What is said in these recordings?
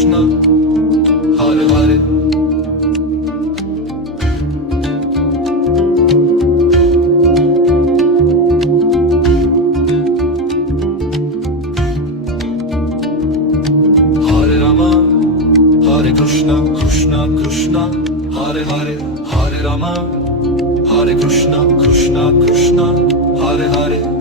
Krishna, Hare Hare. Hare Rama, Hare Krishna, Krishna Krishna, Hare Hare, Hare Rama, Hare Krishna, Krishna Krishna, Hare Hare.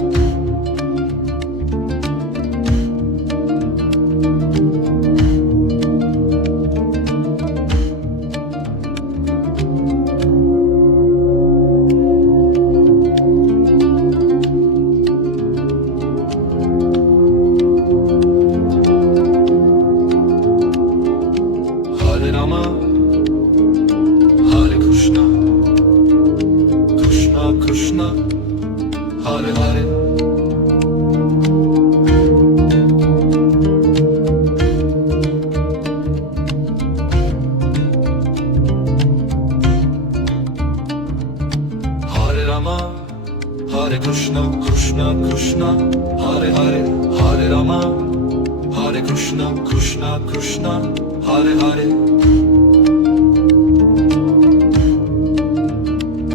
Hare Rama, Hare Krishna, Krishna Krishna, Hare Hare. Hare Rama, Hare Krishna, Krishna Krishna, Hare Hare, Hare Rama, Hare Krishna, Krishna Krishna, Hare Hare.